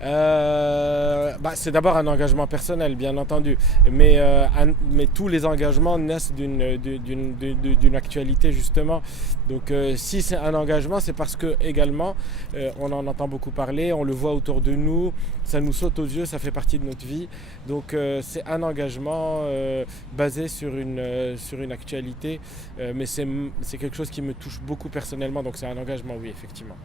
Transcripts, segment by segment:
C'est d'abord un engagement personnel, bien entendu, mais tous les engagements naissent d'une actualité, justement. Donc si c'est un engagement, c'est parce que également on en entend beaucoup parler, on le voit autour de nous, ça nous saute aux yeux, ça fait partie de notre vie. Donc c'est un engagement basé sur une actualité, mais c'est quelque chose qui me touche beaucoup personnellement, donc c'est un engagement, oui, effectivement.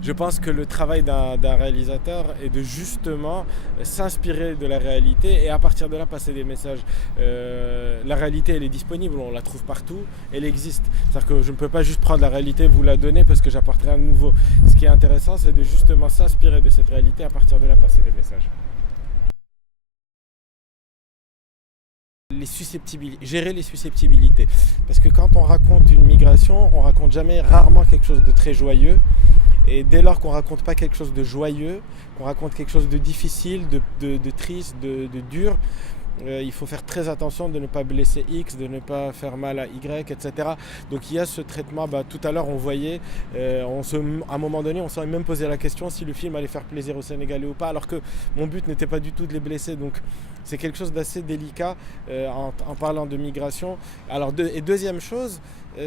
Je pense que le travail d'un réalisateur est de justement s'inspirer de la réalité et à partir de là passer des messages. La réalité, elle est disponible, on la trouve partout, elle existe. C'est-à-dire que je ne peux pas juste prendre la réalité et vous la donner parce que j'apporte rien de nouveau. Ce qui est intéressant, c'est de justement s'inspirer de cette réalité et à partir de là passer des messages. Gérer les susceptibilités. Parce que quand on raconte une migration, on raconte rarement quelque chose de très joyeux. Et dès lors qu'on raconte pas quelque chose de joyeux, qu'on raconte quelque chose de difficile, de triste, de dur, il faut faire très attention de ne pas blesser X, de ne pas faire mal à Y, etc. Donc il y a ce traitement, tout à l'heure on voyait, à un moment donné on s'est même posé la question si le film allait faire plaisir aux Sénégalais ou pas, alors que mon but n'était pas du tout de les blesser. Donc c'est quelque chose d'assez délicat en parlant de migration. Et deuxième chose,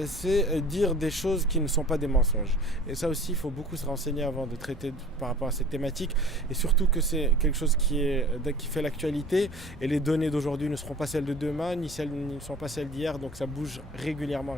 c'est dire des choses qui ne sont pas des mensonges. Et ça aussi, il faut beaucoup se renseigner avant de traiter par rapport à cette thématique. Et surtout que c'est quelque chose qui fait l'actualité. Et les données d'aujourd'hui ne seront pas celles de demain, ni ne sont pas celles d'hier. Donc ça bouge régulièrement.